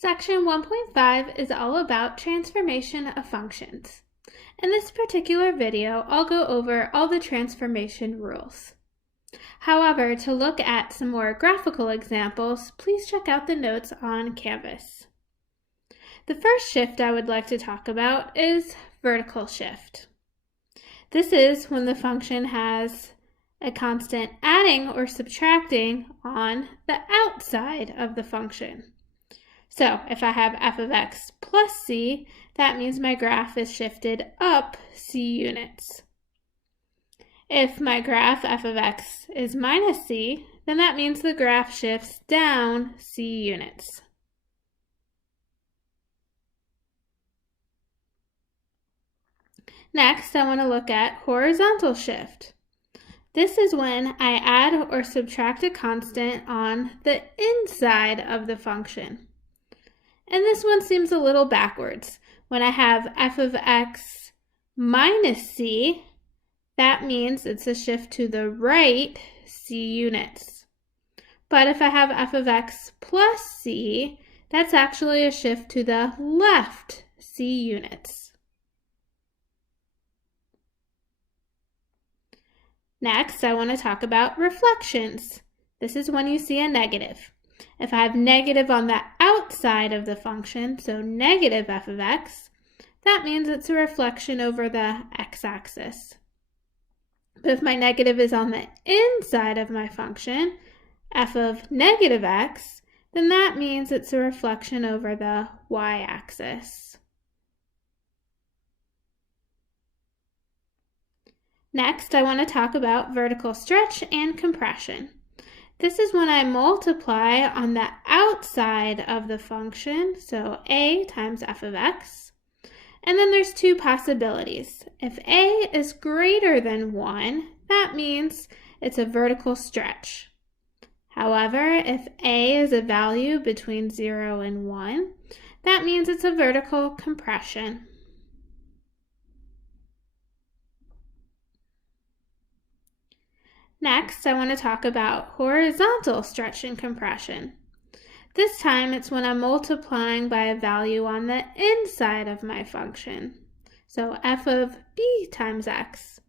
Section 1.5 is all about transformation of functions. In this particular video, I'll go over all the transformation rules. However, to look at some more graphical examples, please check out the notes on Canvas. The first shift I would like to talk about is vertical shift. This is when the function has a constant adding or subtracting on the outside of the function. So if I have f of x plus c, that means my graph is shifted up c units. If my graph f of x is minus c, then that means the graph shifts down c units. Next, I want to look at horizontal shift. This is when I add or subtract a constant on the inside of the function. And this one seems a little backwards. When I have f of x minus c, that means it's a shift to the right c units. But if I have f of x plus c, that's actually a shift to the left c units. Next, I want to talk about reflections. This is when you see a negative. If I have negative on the outside of the function, so negative f of x, that means it's a reflection over the x-axis. But if my negative is on the inside of my function, f of negative x, then that means it's a reflection over the y-axis. Next, I want to talk about vertical stretch and compression. This is when I multiply on the outside of the function, so a times f of x. And then there's two possibilities. If a is greater than 1, that means it's a vertical stretch. However, if a is a value between 0 and 1, that means it's a vertical compression. Next, I want to talk about horizontal stretch and compression. This time, it's when I'm multiplying by a value on the inside of my function. So f of b times x.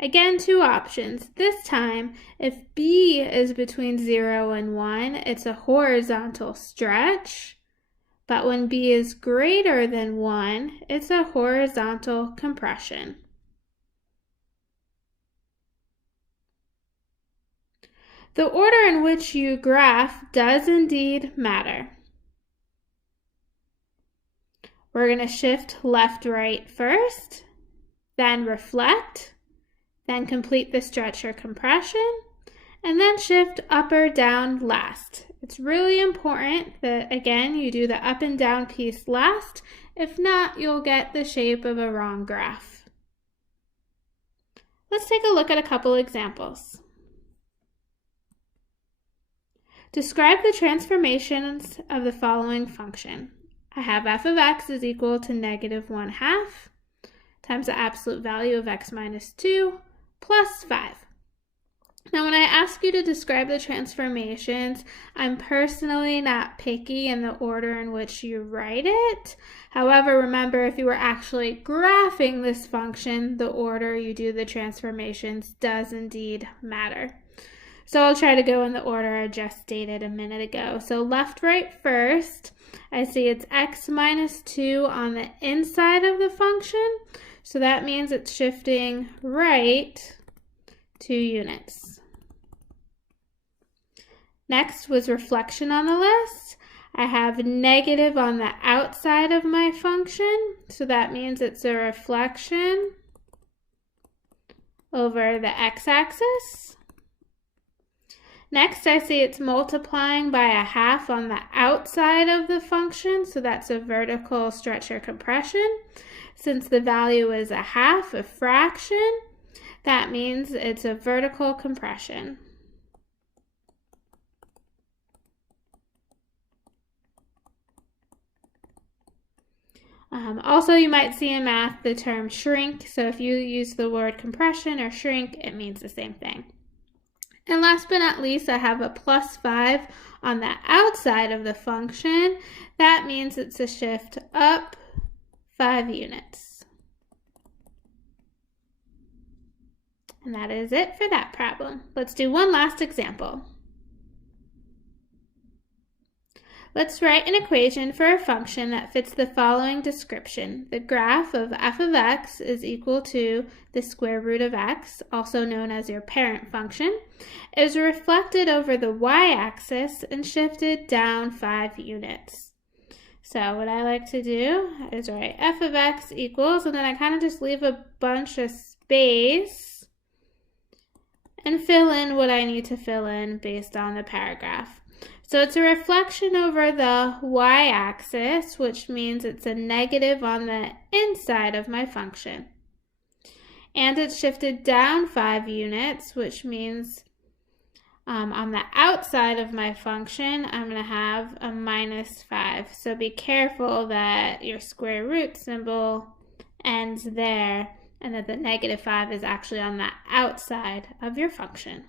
Again, two options. This time, if b is between 0 and 1, it's a horizontal stretch. But when b is greater than 1, it's a horizontal compression. The order in which you graph does indeed matter. We're going to shift left-right first, then reflect, then complete the stretch or compression, and then shift up or down last. It's really important that, again, you do the up and down piece last. If not, you'll get the shape of a wrong graph. Let's take a look at a couple examples. Describe the transformations of the following function. I have f of x is equal to negative 1/2 times the absolute value of x minus 2 plus 5. Now, when I ask you to describe the transformations, I'm personally not picky in the order in which you write it. However, remember, if you were actually graphing this function, the order you do the transformations does indeed matter. So I'll try to go in the order I just stated a minute ago. So left, right first, I see it's x minus 2 on the inside of the function. So that means it's shifting right 2 units. Next was reflection on the list. I have negative on the outside of my function. So that means it's a reflection over the x-axis. Next, I see it's multiplying by 1/2 on the outside of the function, so that's a vertical stretch or compression. Since the value is 1/2, a fraction, that means it's a vertical compression. Also, you might see in math the term shrink, so if you use the word compression or shrink, it means the same thing. And last but not least, I have a plus 5 on the outside of the function. That means it's a shift up 5 units. And that is it for that problem. Let's do one last example. Let's write an equation for a function that fits the following description. The graph of f of x is equal to the square root of x, also known as your parent function, is reflected over the y-axis and shifted down 5 units. So what I like to do is write f of x equals, and then I kind of just leave a bunch of space and fill in what I need to fill in based on the paragraph. So it's a reflection over the y-axis, which means it's a negative on the inside of my function. And it's shifted down 5 units, which means on the outside of my function, I'm going to have a minus 5. So be careful that your square root symbol ends there and that the negative 5 is actually on the outside of your function.